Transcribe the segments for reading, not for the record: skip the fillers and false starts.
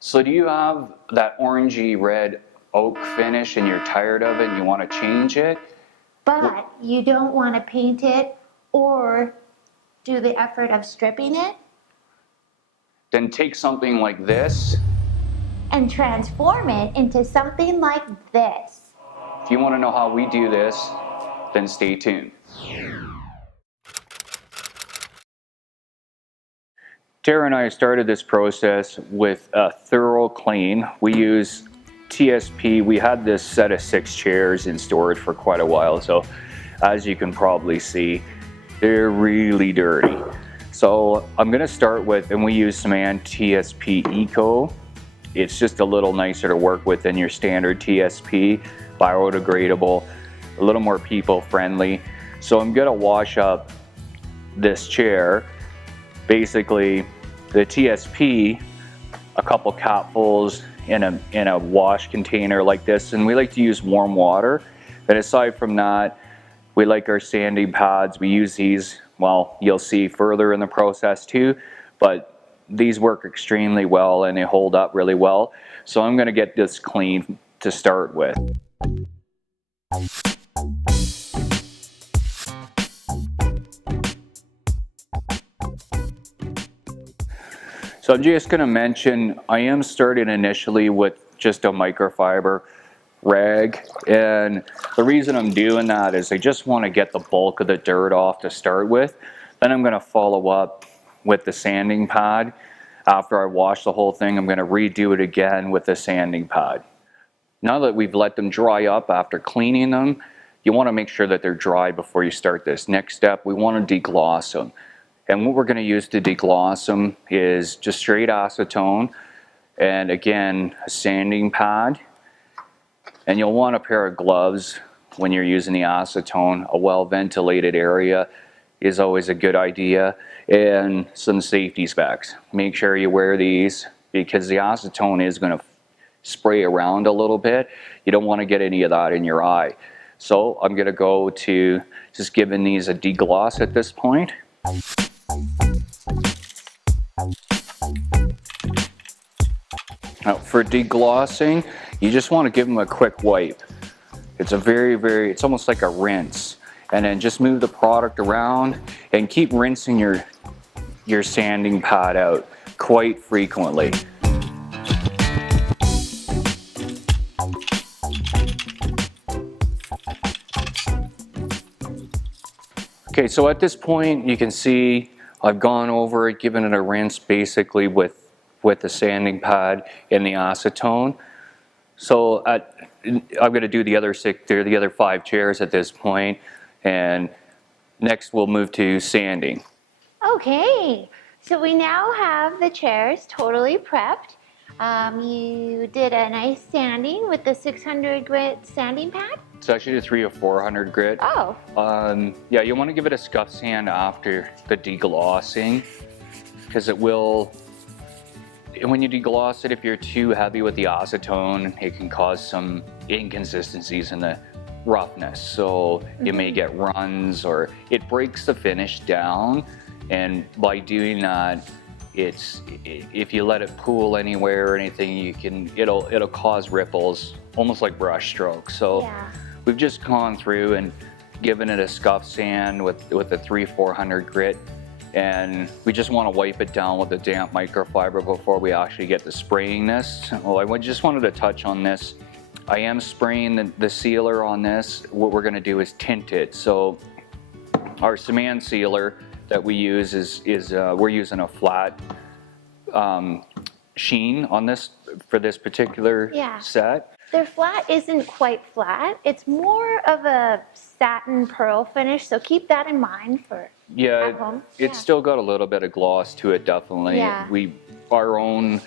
So do you have that orangey red oak finish and you're tired of it and you want to change it? But you don't want to paint it or do the effort of stripping it? Then take something like this and transform it into something like this. If you want to know how we do this, then stay tuned. Tara and I started this process with a thorough clean. We use TSP. We had this set of 6 chairs in storage for quite a while, so as you can probably see, they're really dirty. So I'm going to start with, and we use some TSP Eco. It's just a little nicer to work with than your standard TSP, biodegradable, a little more people friendly. So I'm going to wash up this chair. Basically, the TSP, a couple capfuls in a wash container like this, and we like to use warm water. And aside from that, we like our sanding pads. We use these, well, you'll see further in the process too, but these work extremely well and they hold up really well. So I'm going to get this clean to start with. So I'm just going to mention, I am starting initially with just a microfiber rag, and the reason I'm doing that is I just want to get the bulk of the dirt off to start with. Then I'm going to follow up with the sanding pad. After I wash the whole thing, I'm going to redo it again with the sanding pad. Now that we've let them dry up after cleaning them, you want to make sure that they're dry before you start this. Next step, we want to degloss them. And what we're going to use to degloss them is just straight acetone and again a sanding pad. And you'll want a pair of gloves when you're using the acetone. A well ventilated area is always a good idea, and some safety specs. Make sure you wear these because the acetone is going to spray around a little bit. You don't want to get any of that in your eye. So I'm going to go to just giving these a degloss at this point. Now for deglossing, you just want to give them a quick wipe. It's it's almost like a rinse. And then just move the product around and keep rinsing your sanding pad out quite frequently. Okay, so at this point you can see I've gone over it, given it a rinse basically with the sanding pad and the acetone. So I'm going to do the other 5 chairs at this point, and next we'll move to sanding. Okay, so we now have the chairs totally prepped. You did a nice sanding with the 600 grit sanding pad? It's actually a 300 or 400 grit. Oh. Yeah, you want to give it a scuff sand after the deglossing, because it will, when you degloss it, if you're too heavy with the acetone, it can cause some inconsistencies in the roughness. So you may get runs, or it breaks the finish down. And by doing that, if you let it pool anywhere or anything, it'll cause ripples, almost like brush strokes. So yeah. We've just gone through and given it a scuff sand with a 300-400 grit, and we just want to wipe it down with a damp microfiber before we actually get to spraying this. Well, I just wanted to touch on this. I am spraying the sealer on this. What we're going to do is tint it. So our cement sealer that we use is we're using a flat sheen on this for this particular set. Their flat isn't quite flat. It's more of a satin pearl finish, so keep that in mind for at home. It's still got a little bit of gloss to it, definitely. Yeah. Our own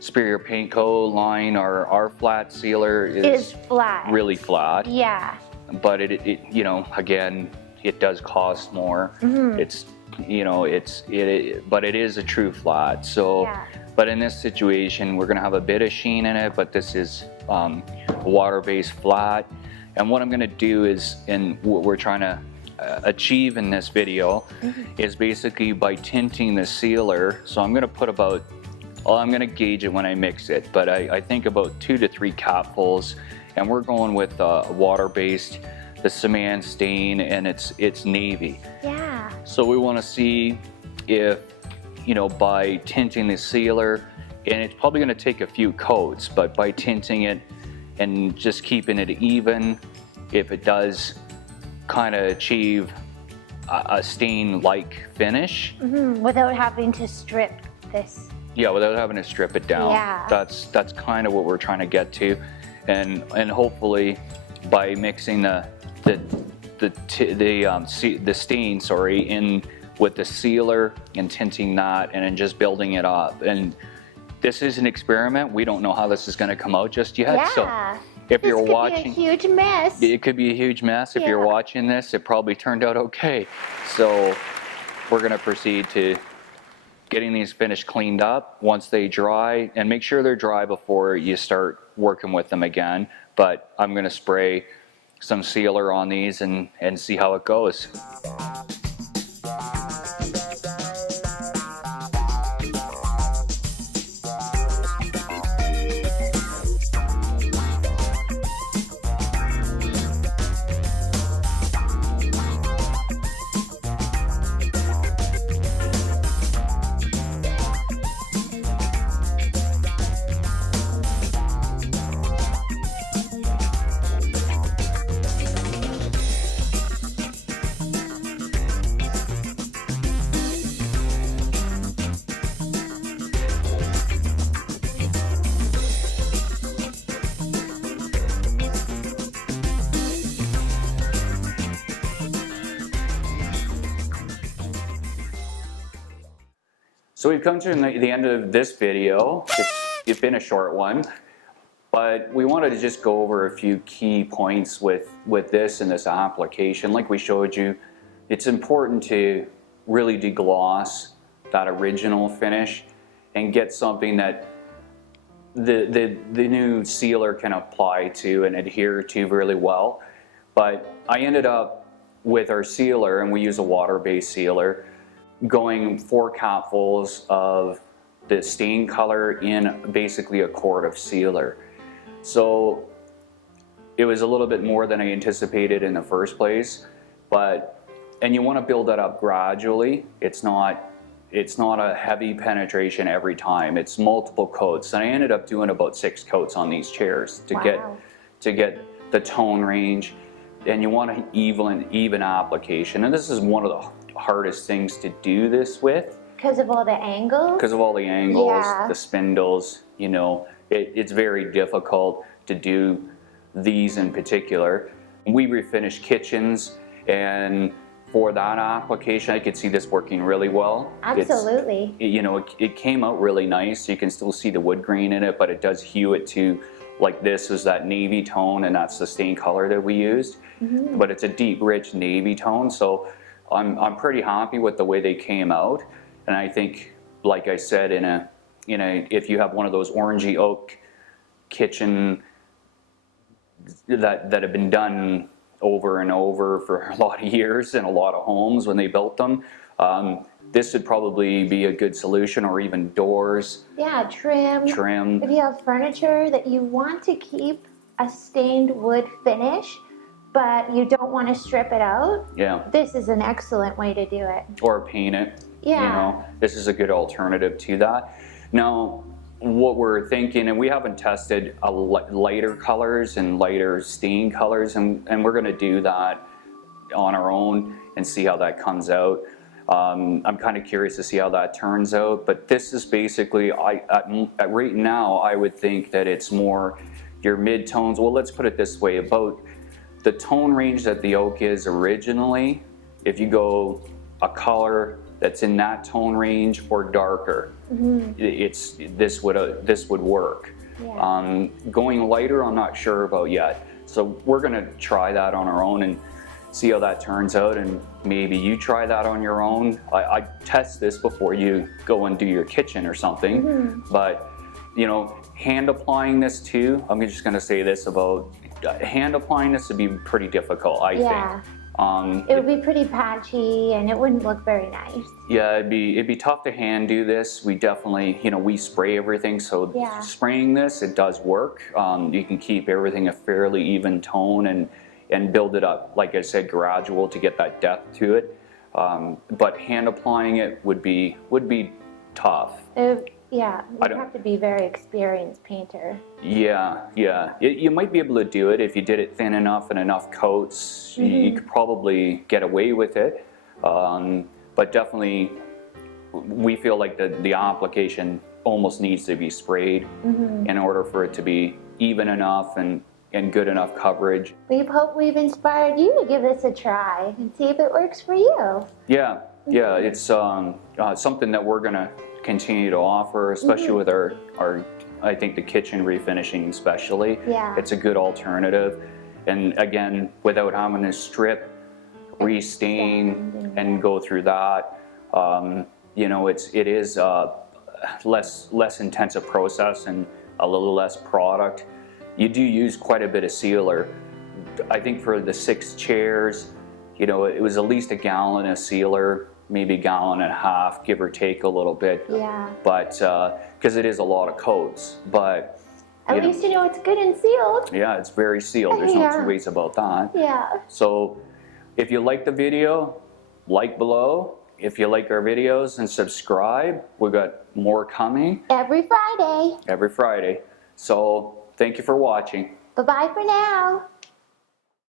Superior Paint Co. line, our flat sealer is flat. Really flat. Yeah. But it again, it does cost more. Mm-hmm. But it is a true flat. So, yeah. But in this situation, we're going to have a bit of sheen in it, but this is a water-based flat. And what I'm going to do is, and what we're trying to achieve in this video, is basically by tinting the sealer. So I'm going to put about Well, I'm gonna gauge it when I mix it, but I think about 2 to 3 capfuls, and we're going with water-based, the cement stain, and it's navy. Yeah. So we want to see if, you know, by tinting the sealer, and it's probably going to take a few coats, but by tinting it and just keeping it even, if it does kind of achieve a stain-like finish. Without having to strip this. Yeah, without having to strip it down. Yeah. That's kind of what we're trying to get to, and hopefully by mixing the stain, in with the sealer and tinting that, and then just building it up. And this is an experiment. We don't know how this is going to come out just yet. Yeah. So if this you're could watching, be a huge mess. it could be a huge mess. If Yeah. you're watching this, it probably turned out okay. So we're going to proceed to getting these finished cleaned up once they dry, and make sure they're dry before you start working with them again. But I'm going to spray some sealer on these and see how it goes. So we've come to the end of this video. It's been a short one, but we wanted to just go over a few key points with this and this application. Like we showed you, it's important to really degloss that original finish and get something that the new sealer can apply to and adhere to really well. But I ended up with our sealer, and we use a water-based sealer, going 4 capfuls of the stain color in basically a quart of sealer. So it was a little bit more than I anticipated in the first place, and you want to build that up gradually. It's not a heavy penetration every time. It's multiple coats, and I ended up doing about 6 coats on these chairs to get the tone range. And you want an even application, and this is one of the hardest things to do this with. Because of all the angles? Because of all the angles, Yeah. the spindles, you know, it's very difficult to do these in particular. We refinished kitchens, and for that application, I could see this working really well. Absolutely. It came out really nice. You can still see the wood grain in it, but it does hue it to, like this is that navy tone, and that's the stain color that we used. But it's a deep, rich navy tone, so I'm pretty happy with the way they came out. And I think, like I said, if you have one of those orangey oak kitchen that have been done over and over for a lot of years in a lot of homes when they built them, this would probably be a good solution, or even doors. Yeah, trim. If you have furniture that you want to keep a stained wood finish, but you don't want to strip it out, Yeah. this is an excellent way to do it. Or paint it. Yeah. You know, this is a good alternative to that. Now, what we're thinking, and we haven't tested lighter colors and lighter stain colors, and we're going to do that on our own and see how that comes out. I'm kind of curious to see how that turns out, but this is basically, right now, I would think that it's more your mid-tones. Well, let's put it this way, about the tone range that the oak is originally. If you go a color that's in that tone range or darker, this would work. Yeah. Going lighter, I'm not sure about yet. So we're gonna try that on our own and see how that turns out, and maybe you try that on your own. I test this before you go and do your kitchen or something. But you know, hand applying this too, I'm just gonna say this about hand applying this would be pretty difficult, I think. It would be pretty patchy and it wouldn't look very nice. Yeah, it'd be tough to hand do this. We definitely, we spray everything, so Yeah. spraying this, it does work. You can keep everything a fairly even tone and build it up, like I said, gradual to get that depth to it. But hand applying it would be tough. Yeah, you'd have to be a very experienced painter. Yeah. You might be able to do it if you did it thin enough and enough coats. You could probably get away with it. But definitely, we feel like the application almost needs to be sprayed in order for it to be even enough and good enough coverage. We hope we've inspired you to give this a try and see if it works for you. Yeah, it's something that we're gonna continue to offer, especially with our I think the kitchen refinishing especially. Yeah. It's a good alternative, and again, without having to strip, restain, and go through that, it is less intensive process and a little less product. You do use quite a bit of sealer. I think for the 6 chairs, it was at least a gallon of sealer, maybe a gallon and a half, give or take a little bit. Yeah. But because it is a lot of coats, but at least you know it's good and sealed. Yeah, it's very sealed. There's no two ways about that. Yeah. So if you like the video, like below. If you like our videos, and subscribe. We've got more coming. Every Friday. Every Friday. So thank you for watching. Bye-bye for now.